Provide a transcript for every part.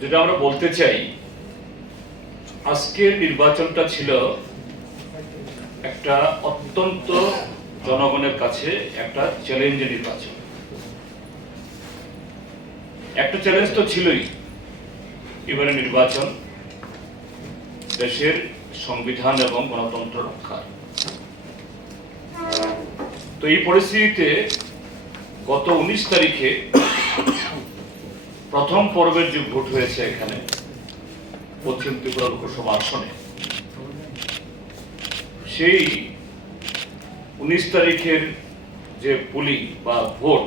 যেটা আমরা বলতে চাই, আজকের নির্বাচনটা ছিল একটা অত্যন্ত জনগণের কাছে একটা চ্যালেঞ্জের নির্বাচন। একটা চ্যালেঞ্জ তো ছিলই, এবারে নির্বাচন দেশের সংবিধান এবং গণতন্ত্র রক্ষার। তো এই পরিস্থিতিতে গত 19 তারিখে প্রথম পর্বের যে ভোট হয়েছে এখানে পশ্চিম ত্রিপুরা লোকসভা আসনে, সেই 19 তারিখের যে পোলিং বা ভোট,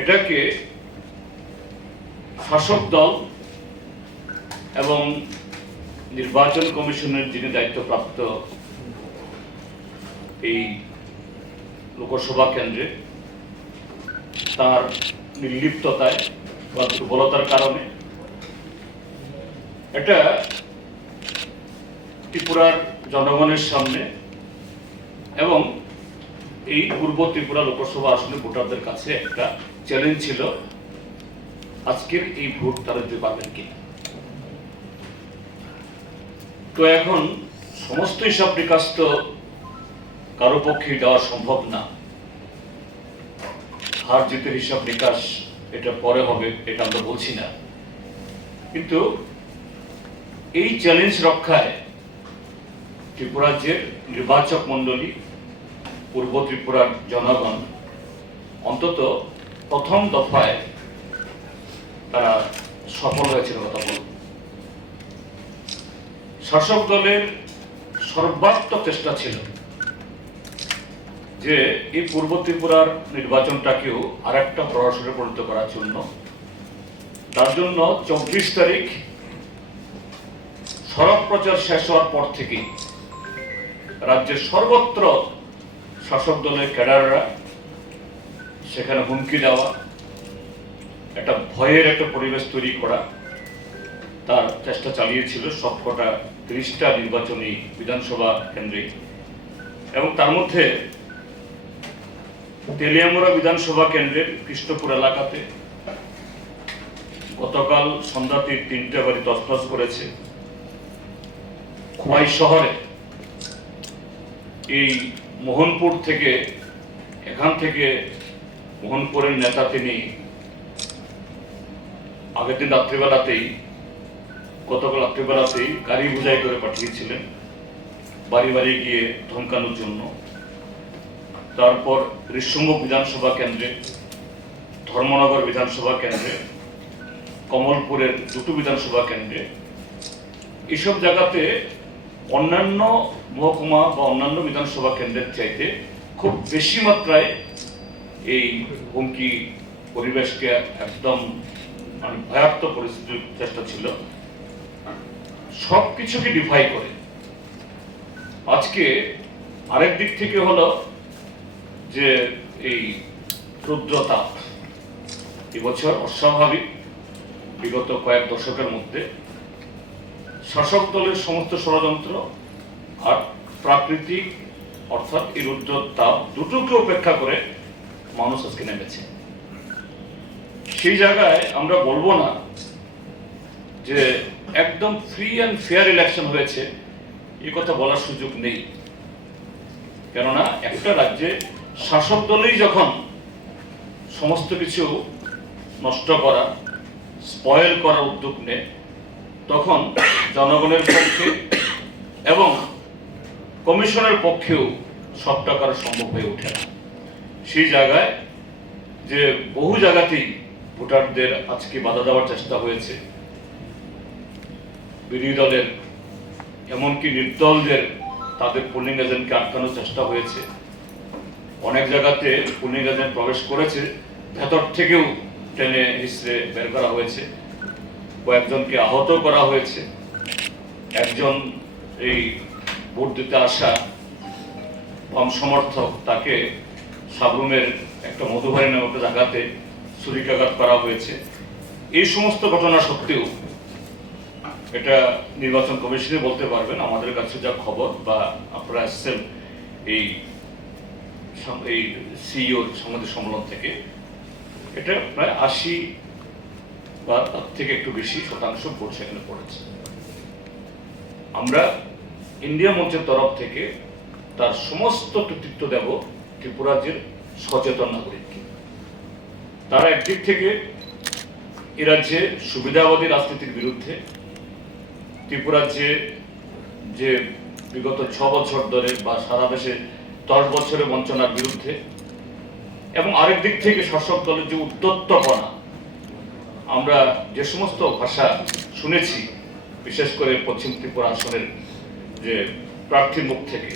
এটাকে শাসক দল এবং নির্বাচন কমিশনের যিনি দায়িত্বপ্রাপ্ত এই লোকসভা কেন্দ্রে তার নির্লিপ্ততায় বা দুর্বলতার কারণে এটা ত্রিপুরার জনগণের সামনে এবং এই পূর্ব ত্রিপুরা লোকসভা আসনে ভোটারদের কাছে একটা চ্যালেঞ্জ ছিল, আজকের এই ভোট তারা দিতে পারবেন কিনা। তো এখন সমস্ত হিসাব নিকাশ তো কারো পক্ষে দেওয়া সম্ভব না। হার জিতের হিসাব নিকাশ এটা পরে হবে, এটা আমরা বলছি না, কিন্তু এই চ্যালেঞ্জ রক্ষায় ত্রিপুরার যে নির্বাচক মন্ডলী, পূর্ব ত্রিপুরার জনগণ অন্তত প্রথম দফায় তারা সফল হয়েছিল কথা বল। শাসক দলের সর্বাত্মক চেষ্টা ছিল যে এই পূর্ব ত্রিপুরার নির্বাচনটাকেও আর একটা প্রহসনে পরিণত করার জন্য। তার জন্য 24 তারিখ সড়ক প্রচার শেষ হওয়ার পর থেকেই রাজ্যের সর্বত্র শাসক দলের ক্যাডাররা সেখানে হুমকি দেওয়া, একটা ভয়ের একটা পরিবেশ তৈরি করা তার চেষ্টা চালিয়েছিল সবকটা 30টা নির্বাচনী বিধানসভা কেন্দ্রে। এবং তার মধ্যে তেলিয়ামুড়া বিধানসভা কেন্দ্রের কৃষ্ণপুর এলাকাতে গতকাল সন্ধ্যাতে 3টে বাড়ি তছনছ করেছে। খোয়াই শহরে এই মোহনপুর থেকে, এখান থেকে মোহনপুরের নেতা তিনি আগের দিন রাত্রিবেলাতেই, গতকাল রাত্রিবেলাতেই গাড়ি বোঝাই করে পাঠিয়েছিলেন বাড়ি বাড়ি গিয়ে ধমকানোর জন্য। তারপর ঋষিমুখ বিধানসভা কেন্দ্রে, ধর্মনগর বিধানসভা কেন্দ্রে, কমলপুরের 2টো বিধানসভা কেন্দ্রে, এসব জায়গাতে অন্যান্য মহকুমা বা অন্যান্য বিধানসভা কেন্দ্রের চাইতে খুব বেশি মাত্রায় এই হুমকি পরিবেশকে একদম ভয়ার্থ পরিস্থিতির চেষ্টা ছিল। সবকিছুকে ডিফাই করে আজকে আরেক দিক থেকে হলো যে এই রুদ্রতা এবছর অস্বাভাবিক। বিগত কয়েক দশকের মধ্যে শাসক দলের সমস্ত ষড়যন্ত্র আর প্রাকৃতিক অর্থাৎ এই রুদ্রতাপ দুটোকে উপেক্ষা করে মানুষ আজকে নেমেছে। সেই জায়গায় আমরা বলবো না যে একদম ফ্রি অ্যান্ড ফেয়ার ইলেকশন হয়েছে, এই কথা বলার সুযোগ নেই। কেননা একটা রাজ্যে শাসক দলেই যখন সমস্ত কিছু নষ্ট করা, স্পয়েল করার উদ্যোগ নেয়, তখন জনগণের পক্ষে এবং কমিশনের পক্ষেও সবটা করা সম্ভব হয়ে ওঠে না। সেই জায়গায় যে বহু জায়গাতেই ভোটারদের আজকে বাধা দেওয়ার চেষ্টা হয়েছে, বিরোধী দলের এমনকি নির্দলদের তাদের পোলিং এজেন্টকে আটকানোর চেষ্টা হয়েছে। অনেক জায়গাতে পোলিং এজেন্ট প্রবেশ করেছে, ভেতর থেকেও টেনে হিসড়ে বের করা হয়েছে, কয়েকজনকে আহত করা হয়েছে। একজন এই ভোট দিতে আসা বাম সমর্থক, তাকে সাবরুমের একটা মধুবাড়ি নামক জায়গাতে ছুরিকাঘাত করা হয়েছে। এই সমস্ত ঘটনা সত্ত্বেও এটা নির্বাচন কমিশনে বলতে পারবেন, আমাদের কাছে যা খবর বা আপনারা এসছেন এই সিইওর সংবাদ সম্মেলন থেকে, এটা প্রায় 80 বা তার থেকে একটু বেশি শতাংশ ভোট সেখানে পড়েছে। আমরা ইন্ডিয়া মঞ্চের তরফ থেকে তার সমস্ত কৃতিত্ব দেব ত্রিপুরা রাজ্যের সচেতন নাগরিককে। তারা একদিক থেকে এ রাজ্যে সুবিধাবাদী রাজনীতির বিরুদ্ধে, ত্রিপুরা রাজ্যে যে বিগত 6 বছর ধরে বা সারা দেশে 10 বছরের বঞ্চনার বিরুদ্ধে, এবং আরেক দিক থেকে শাসক দলের যে উদ্যত্তপনা, আমরা যে সমস্ত ভাষা শুনেছি বিশেষ করে পশ্চিম ত্রিপুরা আসনের যে প্রার্থীর মুখ থেকে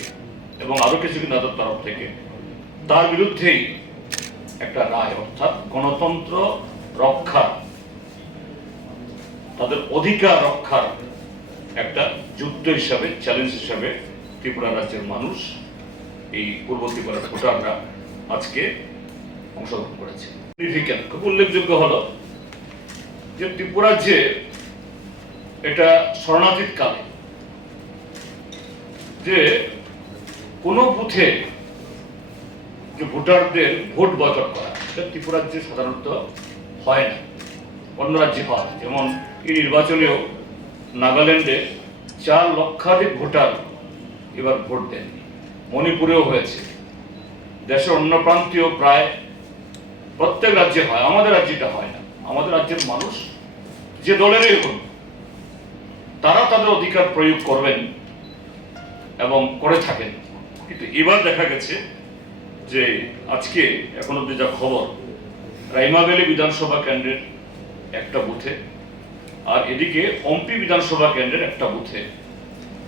এবং আরো কিছু নেতার তরফ থেকে, তার বিরুদ্ধেই একটা রায়, অর্থাৎ গণতন্ত্র রক্ষা, তাদের অধিকার রক্ষার একটা যুদ্ধ হিসাবে, চ্যালেঞ্জ হিসাবে ত্রিপুরা রাজ্যের মানুষ, এই পূর্ব ত্রিপুরার ভোটাররা আজকে অংশগ্রহণ করেছে। খুব উল্লেখযোগ্য হলো যে ত্রিপুরা যে এটা শরণার্থীর কালে যে কোনো বুথে যে ভোটারদের ভোট বয়কট করা, এটা ত্রিপুরা রাজ্যে সাধারণত হয় না, অন্য রাজ্যে হয়। যেমন এই নির্বাচনেও নাগাল্যান্ডে 4 লক্ষাধিক ভোটার এবার ভোট দেন, মণিপুরেও হয়েছে, দেশের অন্য প্রান্তীয় প্রায় প্রত্যেক রাজ্যে হয়, আমাদের রাজ্যটা হয় না। আমাদের রাজ্যের মানুষ যে দলেরই হোক, তারা তাদের অধিকার প্রয়োগ করবেন এবং করে থাকেন। কিন্তু এবার দেখা গেছে যে আজকে এখন অব্দি যা খবর, রাইমাভেলি বিধানসভা কেন্দ্রের একটা বুথে আর এদিকে অম্পি বিধানসভা কেন্দ্রের একটা বুথে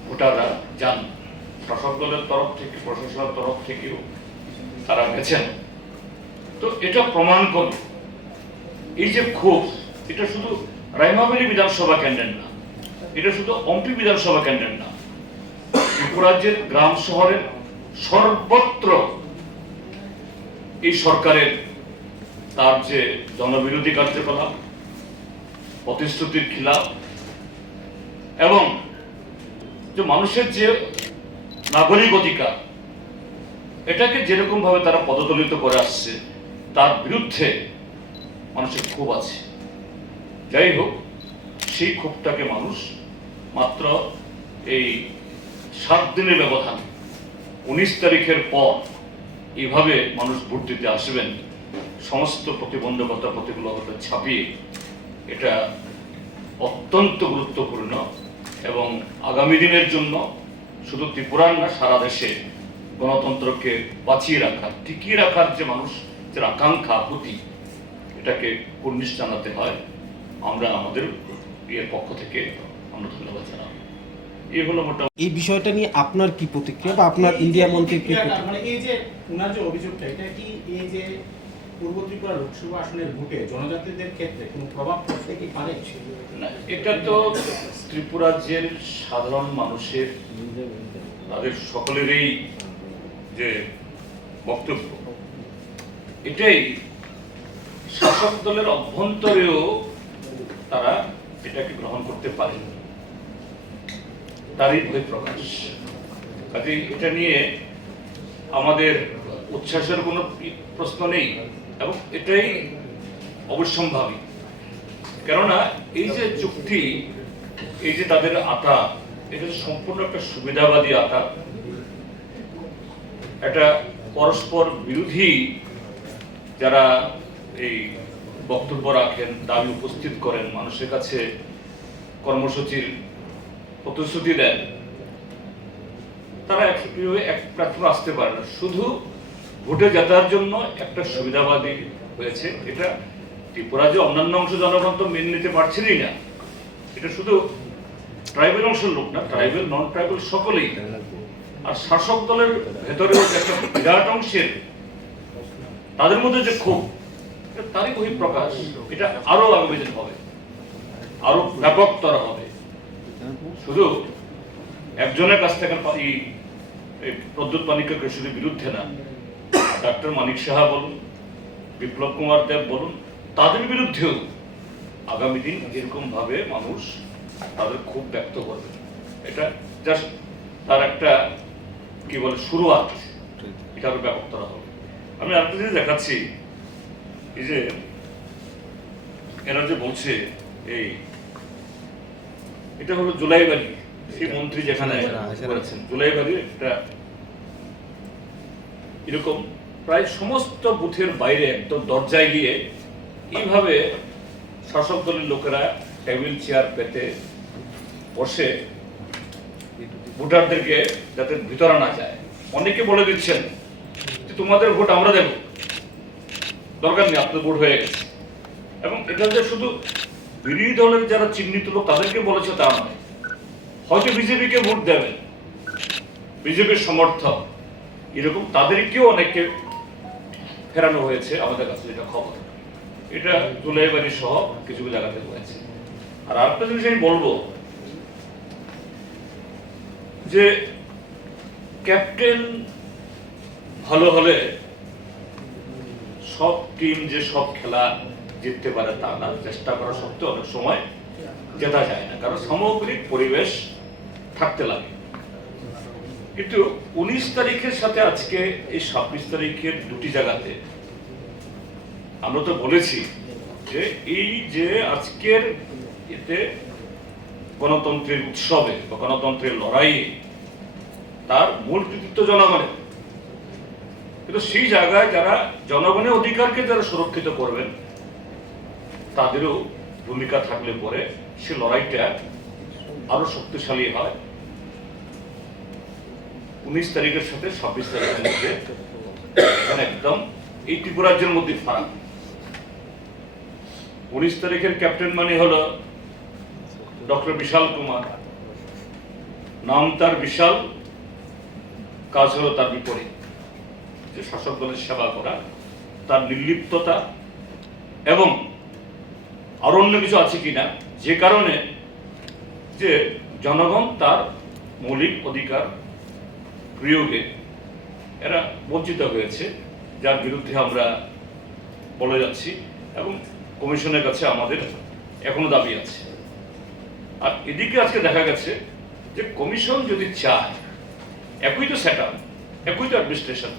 ভোটাররা যান, শাসক দলের তরফ থেকে, প্রশাসনের তরফ থেকেও তারা গেছেন। তো এটা প্রমাণ করে এই যে ক্ষোভ, এটা শুধু রাইমাভেলি বিধানসভা কেন্দ্রের না, এটা শুধু অম্পি বিধানসভা কেন্দ্রের না, ত্রিপুরা রাজ্যের গ্রাম শহরের সর্বত্র এই সরকারের তার যে জনবিরোধী কার্যকলাপ, প্রতিশ্রুতির খিলাফ, এবং যে মানুষের যে নাগরিক অধিকার, এটাকে যেরকম ভাবে তারা পদদলিত করে আসছে, তার বিরুদ্ধে মানুষের ক্ষোভ আছে। যাই হোক, সেই ক্ষোভটাকে মানুষ মাত্র এই 7 দিনের ব্যবধান, 19 তারিখের পর এইভাবে মানুষ ভোট দিতে আসবেন, সমস্ত প্রতিবন্ধকতা, প্রতিকূলতা ছাপিয়ে। এটা অত্যন্ত গুরুত্বপূর্ণ এবং আগামী দিনের জন্য শুধু ত্রিপুরার না, সারা দেশে গণতন্ত্রকে বাঁচিয়ে রাখার, টিকিয়ে রাখার যে মানুষের আকাঙ্ক্ষা, আকুতি, এটাকে কুর্নিশ জানাতে হয়। আমরা আমাদের এর পক্ষ থেকে আমরা ধন্যবাদ জানাবো। এই হলো মোটামুটি এই বিষয়টা নিয়ে আপনার কি প্রতিক্রিয়া বা আপনার ইন্ডিয়া মন্ত্রীর কি প্রতিক্রিয়া? মানে এই যে ওনার যে অভিযোগটা, এটা কি এই যে পূর্ব ত্রিপুরা লোকসভা আসনের ভোটে জনজাতিদের ক্ষেত্রে কোনো প্রভাব পড়তে কি পারে? না, এটা তো ত্রিপুরা রাজ্যের সাধারণ মানুষের, তাদের সকলেরই যে বক্তব্য, এটাই শাসক দলের অভ্যন্তরেও তারা এটাকে গ্রহণ করতে পারেন, তারই বহিঃপ্রকাশ। কাজে এটা নিয়ে আমাদের উচ্ছ্বাসের কোনো প্রশ্ন নেই এবং এটাই অবশ্যম্ভাবী। কেননা এই যে চুক্তি, এই যে তাদের আতা, এটা সম্পূর্ণ একটা সুবিধাবাদী আতা, একটা পরস্পর বিরোধী যারা এই বক্তব্য রাখেন, দাবি উপস্থিত করেন, মানুষের কাছে কর্মসূচির প্রতিশ্রুতি দেন, তারা এক প্ল্যাটফর্মে আসতে পারে না। শুধু ভোটে জেতার জন্য একটা সুবিধাবাদী হয়েছে। এটা ত্রিপুরা যে অন্যান্য অংশ জনগণ তো মেনে নিতে পারছেনই না। এটা শুধু ট্রাইবেল অংশের লোক না, ট্রাইবেল, নন ট্রাইবেল সকলেই। আর শাসক দলের ভেতরে একটা বিরাট অংশের তাদের মধ্যে যে ক্ষোভ, তারই বহিঃপ্রকাশ। এটা আরো আগামী দিন হবে, আরো ব্যাপকতর হবে। শুধু একজনের কাছ থেকে প্রদ্যুৎ মানিক্য কেশরীর বিরুদ্ধে না, ডাক্তার মানিক সাহা বলুন, বিপ্লব কুমার দেব বলুন, তাদের বিরুদ্ধেও আগামী দিন এরকম ভাবে মানুষ তাদের ক্ষোভ ব্যক্ত করবে। এটা জাস্ট তার একটা কি বলে শুরুয়াত, এটা আরো ব্যাপকতর হবে। আমি আরেকটা জিনিস দেখাচ্ছি, এই যে এরা যে বলছে এই এটা হলো জুলাইবাড়ি, সেই মন্ত্রী যেখানে করেছেন জুলাইবাড়ির একটা এরকম প্রায় সমস্ত বুথের বাইরে একদম দরজায় গিয়ে এইভাবে শাসক দলের লোকেরা টেবিল চেয়ার পেতে বসে ভোটারদেরকে যাতে ভিতরে না যায়, অনেকে বলে দিচ্ছেন যে তোমাদের ভোট আমরা দেব, দরকার নেই, আপনাদের ভোট হয়ে গেছে। এবং এটা যে শুধু বিরোধী দলের যারা চিহ্নিত লোক তাদেরকে বলেছে তা নয়, হয়তো বিজেপিকে ভোট দেবেন, বিজেপির সমর্থক এরকম তাদেরকেও অনেককে ফেরানো হয়েছে আমাদের কাছে যেটা খবর। এটা জুলাইবাড়ি সহ কিছু জায়গাতে হয়েছে। আর আরেকটা জিনিস আমি বলবো যে ক্যাপ্টেন ভালো হলে সব টিম যে সব খেলা জিততে পারে তা না, চেষ্টা করা সত্ত্বেও অনেক সময় জেতা যায় না, কারণ সামগ্রিক পরিবেশ থাকতে লাগে। কিন্তু 19 তারিখের সাথে আজকে এই 26 তারিখের দুটি জায়গাতে আমরা তো বলেছি যে এই যে আজকের এতে গণতন্ত্রের উৎসবে বা গণতন্ত্রের লড়াইয়ে তার মূল কৃতিত্ব জনগণের, কিন্তু সেই জায়গায় যারা জনগণের অধিকারকে যারা সুরক্ষিত করবেন তাদেরও ভূমিকা থাকলে পরে সে লড়াইটা আরো শক্তিশালী হয়। 19 তারিখের সাথে 26 তারিখের মধ্যে একদম এই ত্রিপুরাজ্যের মধ্যে ফারাক। 19 তারিখের ক্যাপ্টেন মানে হলো ডক্টর বিশাল কুমার, নাম তার বিশাল, কাজ হলো তার বিপরীত, যে শাসক দলের সেবা করা, তার নির্লিপ্ততা এবং আরো অন্য কিছু আছে কিনা যে কারণে যে জনগণ তার মৌলিক অধিকার প্রয়োগে এরা বঞ্চিত হয়েছে, যার বিরুদ্ধে আমরা বলে যাচ্ছি এবং কমিশনের কাছে আমাদের এখনো দাবি আছে। আর এদিকে আজকে দেখা গেছে যে কমিশন যদি চায়, একই তো সেট আপ, একই তো অ্যাডমিনিস্ট্রেশন,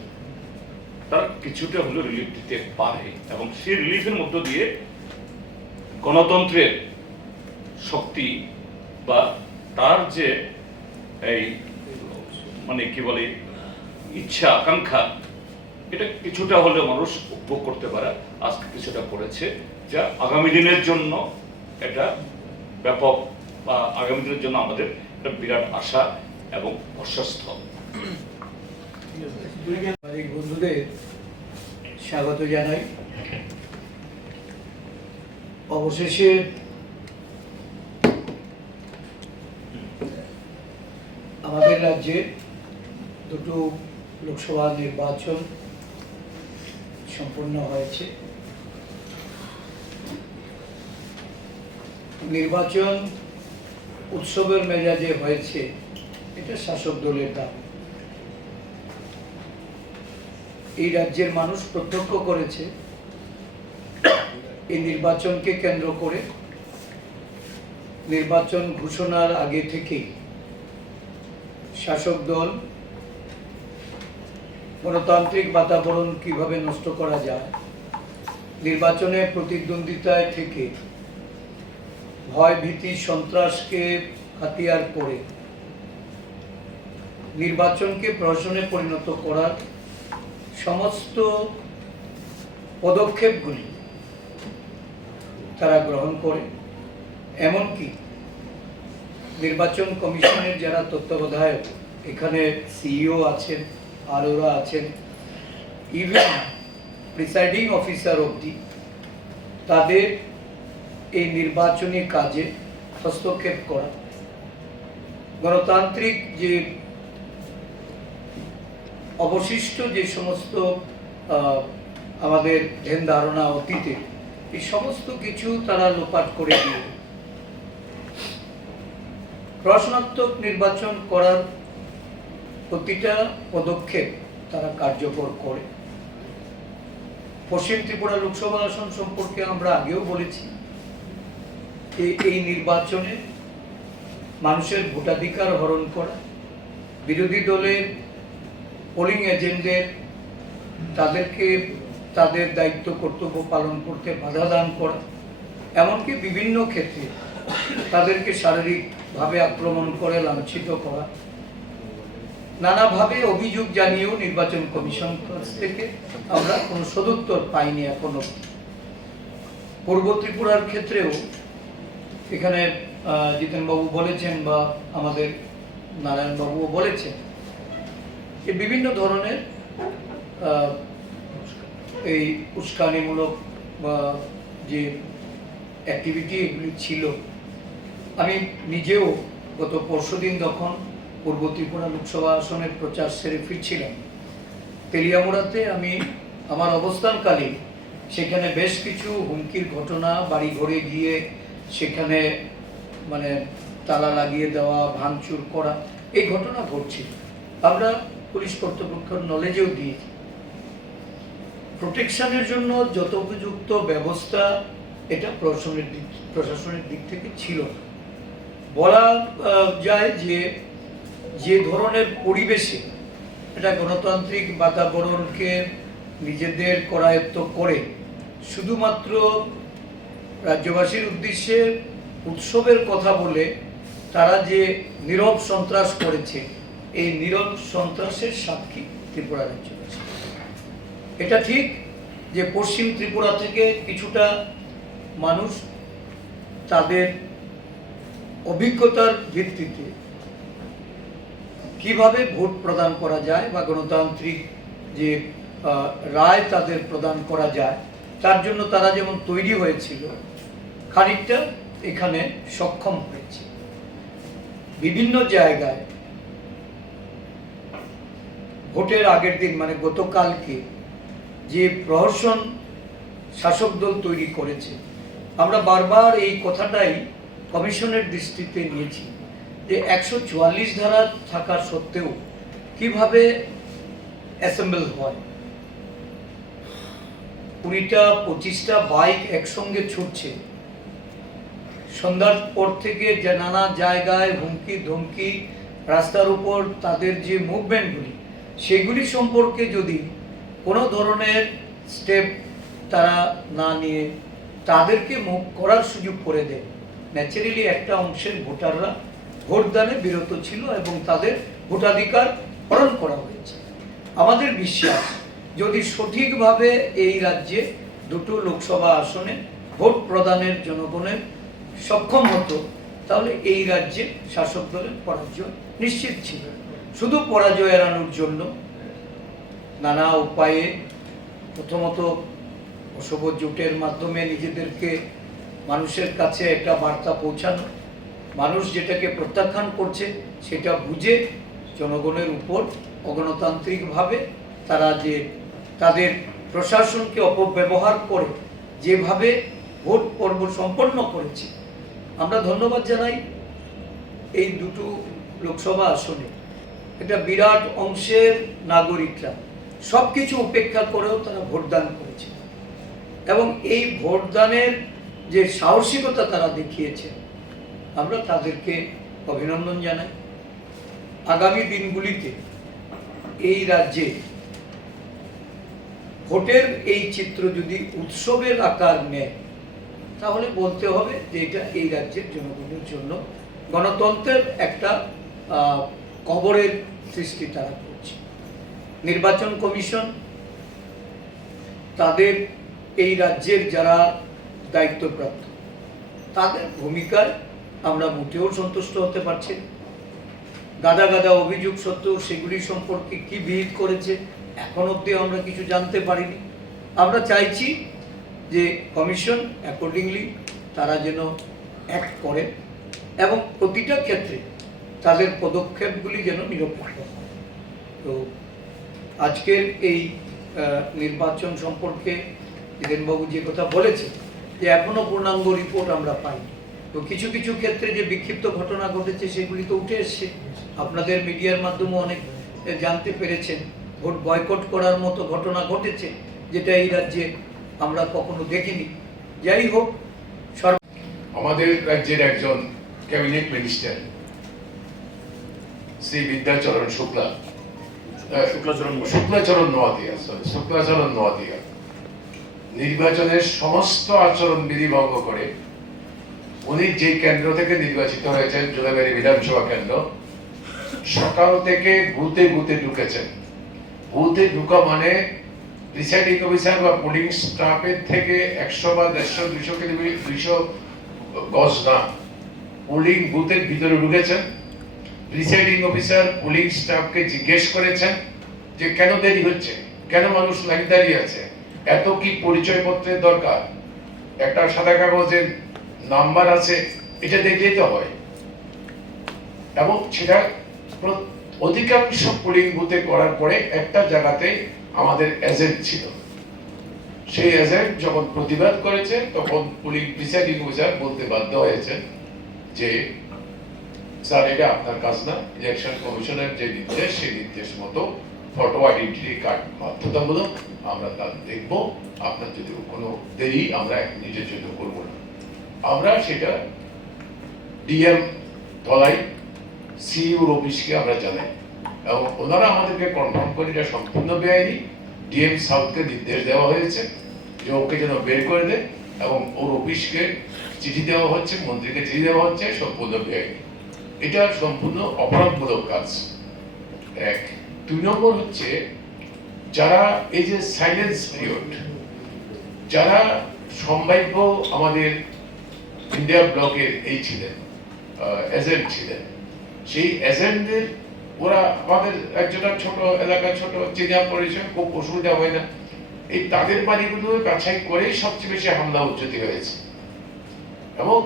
তারা কিছুটা হলেও রিলিফ দিতে পারে এবং সেই রিলিফের মধ্য দিয়ে গণতন্ত্রের শক্তি বা তার যে এই মানে কি বলে ইচ্ছা আকাঙ্ক্ষা, এটা কিছুটা হলেও মানুষ উপভোগ করতে পারে। আজকে কিছুটা করেছে, যা আগামী দিনের জন্য এটা ব্যাপক বা আগামী দিনের জন্য আমাদের একটা বিরাট আশা এবং প্রশস্তল। বন্ধুদের স্বাগত জানাই। অবশেষে আমাদের রাজ্যে দুটো লোকসভা নির্বাচন সম্পন্ন হয়েছে। নির্বাচন উৎসবের মেজাজে হয়েছে, এটা শাসক দলের দাবি। এই রাজ্যের মানুষ প্রত্যক্ষ করেছে এই নির্বাচনকে কেন্দ্র করে নির্বাচন ঘোষণার আগে থেকেই শাসক দল গণতান্ত্রিক বাতাবরণ কিভাবে নষ্ট করা যায়, নির্বাচনে প্রতিদ্বন্দ্বিতায় থেকে ভয় ভীতি সন্ত্রাসকে হাতিয়ার করে নির্বাচনকে প্রহসনে পরিণত করার সমস্ত পদক্ষেপগুলি তারা গ্রহণ করে। এমনকি নির্বাচন কমিশনের যারা তত্ত্বাবধায়ক, এখানে সিইও আছেন, আরোরা আছেন, ইভেন প্রিসাইডিং অফিসার অবধি তাদের এই নির্বাচনী কাজে হস্তক্ষেপ করা, গণতান্ত্রিক যে অবশিষ্ট যে সমস্ত আমাদের ধ্যান ধারণা অতীতে, এই সমস্ত কিছু তারা লোপাট করে দিয়ে প্রশ্নাত্মক নির্বাচন করার প্রতিটা পদক্ষেপ তারা কার্যকর করে। পশ্চিম ত্রিপুরা লোকসভা আসন সম্পর্কে আমরা আগেও বলেছি যে এই নির্বাচনে মানুষের ভোটাধিকার হরণ করা, বিরোধী দলের পোলিং এজেন্টদের তাদেরকে তাদের দায়িত্ব কর্তব্য পালন করতে বাধা দান করা, এমনকি বিভিন্ন ক্ষেত্রে তাদেরকে শারীরিকভাবে আক্রমণ করে লাঞ্ছিত করা, নানাভাবে অভিযোগ জানিয়েও নির্বাচন কমিশন কাছ থেকে আমরা কোনো সদুত্তর পাইনি এখনো। পূর্ব ত্রিপুরার ক্ষেত্রেও এখানে জিতেনবাবু বলেছেন বা আমাদের নারায়ণবাবুও বলেছেন যে বিভিন্ন ধরনের এই উস্কানিমূলক বা যে অ্যাক্টিভিটি এগুলি ছিল। আমি নিজেও গত পরশুদিন যখন পূর্ব ত্রিপুরা লোকসভা আসনের প্রচার সেরে ফিরছিলাম, তেলিয়ামুড়াতে আমি আমার অবস্থানকালে সেখানে বেশ কিছু হুমকির ঘটনা, বাড়ি ঘরে গিয়ে সেখানে মানে তালা লাগিয়ে দেওয়া, ভাঙচুর করা, এই ঘটনা ঘটছিল। আমরা পুলিশ কর্তৃপক্ষের নলেজেও দিয়েছি। প্রোটেকশনের জন্য যথোপযুক্ত ব্যবস্থা এটা প্রশাসনের দিক থেকে ছিল না। বলা যায় যে ধরনের পরিবেশে এটা গণতান্ত্রিক বাতাবরণকে নিজেদের করায়ত্ত করে শুধুমাত্র রাজ্যবাসীর উদ্দেশ্যে উৎসবের কথা বলে তারা যে নীরব সন্ত্রাস করেছে, এই নীরব সন্ত্রাসের সাক্ষী ত্রিপুরা রাজ্যবাসী। এটা ঠিক যে পশ্চিম ত্রিপুরা থেকে কিছুটা মানুষ তাদের অভিজ্ঞতার ভিত্তিতে কিভাবে ভোট প্রদান করা যায় বা গণতান্ত্রিক যে রায় তাদের প্রদান করা যায় তার জন্য তারা যেমন তৈরি হয়েছিল, খানিকটা এখানে সক্ষম হয়েছে। বিভিন্ন জায়গায় ভোটের আগের দিন মানে গতকালকে যে প্রহসন শাসক দল তৈরি করেছে, আমরা বারবার এই কথাটাই কমিশনের দৃষ্টিতে নিয়েছি যে 144 ধারা থাকা সত্ত্বেও কিভাবে অ্যাসেম্বল হয়, 20টা-25টা বাইক একসঙ্গে ছুটছে, সন্ধ্যার পর থেকে যে নানা জায়গায় হুমকি ধমকি, রাস্তার উপর তাদের যে মুভমেন্টগুলি, সেগুলি সম্পর্কে যদি কোনো ধরনের স্টেপ তারা না নিয়ে তাদেরকে মুভ করার সুযোগ করে দেয়, ন্যাচারালি একটা অংশের ভোটাররা ভোটদানে বিরত ছিল এবং তাদের ভোটাধিকার হরণ করা হয়েছে। আমাদের বিশ্বাস যদি সঠিকভাবে এই রাজ্যে দুটো লোকসভা আসনে ভোট প্রদানের জনগণের সক্ষম হতো, তাহলে এই রাজ্যে শাসক দলের পরাজয় নিশ্চিত ছিল। শুধু পরাজয় এড়ানোর জন্য নানা উপায়ে প্রথমত অশুভ জোটের মাধ্যমে নিজেদেরকে মানুষের কাছে একটা বার্তা পৌঁছানো, মানুষ যেটাকে প্রত্যাখ্যান করছে সেটা বুঝে জনগণের উপর অগণতান্ত্রিকভাবে তারা যে তাদের প্রশাসনকে অপব্যবহার করে যেভাবে ভোট পর্ব সম্পন্ন করেছে, আমরা ধন্যবাদ জানাই এই দুটো লোকসভা আসনে। এটা বিরাট অংশের নাগরিকরা সব কিছু উপেক্ষা করেও তারা ভোটদান করেছে এবং এই ভোটদানের যে সাহসিকতা তারা দেখিয়েছে, আমরা তাদেরকে অভিনন্দন জানাই। আগামী দিনগুলিতে এই রাজ্যে ভোটের এই চিত্র যদি উৎসবের আকার নেয়, তাহলে বলতে হবে যে এটা এই রাজ্যের জনগণের জন্য গণতন্ত্রের একটা কবরের সৃষ্টি তারা করছে। নির্বাচন কমিশন তাদের এই রাজ্যের যারা দায়িত্বপ্রাপ্ত তাদের ভূমিকায় আমরা মোটেও সন্তুষ্ট হতে পারছি। গাদা গাদা অভিযোগ সত্ত্বেও সেগুলি সম্পর্কে কি বিহিত করেছে এখন অবধি আমরা কিছু জানতে পারিনি। আমরা চাইছি যে কমিশন অ্যাকর্ডিংলি তারা যেন অ্যাক্ট করে এবং প্রতিটা ক্ষেত্রে তাদের পদক্ষেপগুলি যেন নিরপেক্ষ হয়। তো আজকের এই নির্বাচন সম্পর্কে জিতেনবাবু যে কথা বলেছে যে এখনো পূর্ণাঙ্গ রিপোর্ট আমরা পাইনি, তো কিছু কিছু ক্ষেত্রে যে বিক্ষিপ্ত ঘটনা ঘটেছে সেগুলি তো উঠে এসছে, আপনাদের মিডিয়ার মাধ্যমে অনেক জানতে পেরেছেন। ভোট বয়কট করার মতো ঘটনা ঘটেছে যেটা এই রাজ্যে আমরা কখনো দেখিনি। যাই হোক, আমাদের রাজ্যের একজন ক্যাবিনেট মিনিস্টার শ্রী বিদ্যাচরণ শুক্লাচরণ নোয়াদিয়া নির্বাচনের সমস্ত আচরণবিধি ভঙ্গ করে উনি যে কেন্দ্র থেকে নির্বাচিত হয়েছেন জোলাইবাড়ি বিধানসভা কেন্দ্র, সকাল থেকে বুথে বুথে ঢুকেছেন। বুথে ঢুকা মানে প্রিসাইডিং অফিসার বা পোলিং স্টাফের থেকে 100 বা 150 200 গজ না, পোলিং বুথের ভিতরে ঢুকেছেন। প্রিসাইডিং অফিসার পোলিং স্টাফকে জিজ্ঞেস করেছেন যে কেন দেরি হচ্ছে, কেন মানুষ লাইন দাঁড়িয়ে আছে, এত কি পরিচয়পত্রের দরকার, একটা সাদা কাগজের নাম্বার আছে, এটা দেখলেই তো হয়। এবং সেটা অধিকাংশ পোলিং বুথে করার পরে একটা জায়গাতে আমাদের এজেন্ট ছিল, সেই এজেন্ট যখন প্রতিবাদ করেছে তখন পুলিশ প্রিসাইডিং অফিসার বলতে বাধ্য হয়েছেন যে স্যার এটা আপনার কাজ না, ইলেকশন কমিশনের যে নির্দেশ সেই নির্দেশ মতো ফটো আইডেন্টিটি কার্ড বাধ্যতামূলক, আমরা তা দেখব, আপনার যদি কোনো দেরি আমরা নিজের জন্য করবো না। আমরা সেটা ডিএম তলাই সিইউর অফিসকে আমরা জানাই এবং ওনারা আমাদেরকে কনফার্ম করে এটা সম্পূর্ণ বেআইনি। ডিএম সাউথকে নির্দেশ দেওয়া হয়েছে যে ওকে যেন বের করে দেয় এবং ওর অফিসকে চিঠি দেওয়া হচ্ছে, মন্ত্রীকে চিঠি দেওয়া হচ্ছে, সম্পূর্ণ বেআইনি। এটা সম্পূর্ণ অপরাধমূলক কাজ। এক। 2 নম্বর হচ্ছে যারা এই যে সাইলেন্স পিরিয়ড, যারা সম্ভাব্য আমাদের ইন্ডিয়া ব্লকের এই ছিলেন এজেন্ট ছিলেন, সেই এজেন্টদের ওরা আমাদের একটা ছোট এলাকা, ছোট চেনা পরিচয়, খুব অসুবিধা হয় না, এই তাদের বাড়িগুলো বাছাই করেই সবচেয়ে বেশি হামলা উচ্চতি হয়েছে। এবং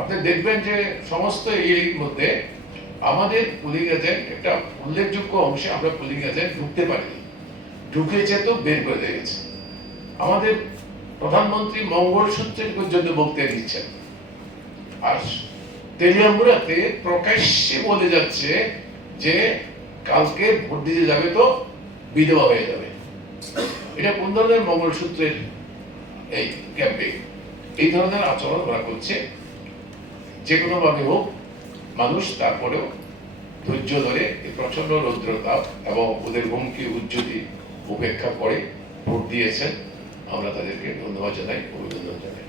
আপনি দেখবেন যে সমস্ত এর মধ্যে আমাদের পুলিং এজেন্ট একটা উল্লেখযোগ্য অংশে আমরা পুলিং এজেন্ট ঢুকতে পারিনি, ঢুকেছে তো বের করে দিয়েছে। আমাদের প্রধানমন্ত্রী মঙ্গলসূত্রের জন্য বক্তব্য দিচ্ছেন আর তেলিয়ামুড়াতে প্রকাশ্যে বলে যাচ্ছে যে কালকে ভোট দিতে যাবে তো বিধবা হয়ে যাবে। এটা কোন ধরনের মঙ্গলসূত্রের এই ক্যাম্পে এই ধরনের আচরণ ওরা করছে। যে কোনো ভাবে হোক মানুষ তারপরেও ধৈর্য ধরে এই প্রচন্ড রৌদ্রতাপ এবং ওদের হুমকি উজ্জ্বতি উপেক্ষা করে ভোট দিয়েছেন। আমরা তাদেরকে ধন্যবাদ জানাই, অভিনন্দন জানাই।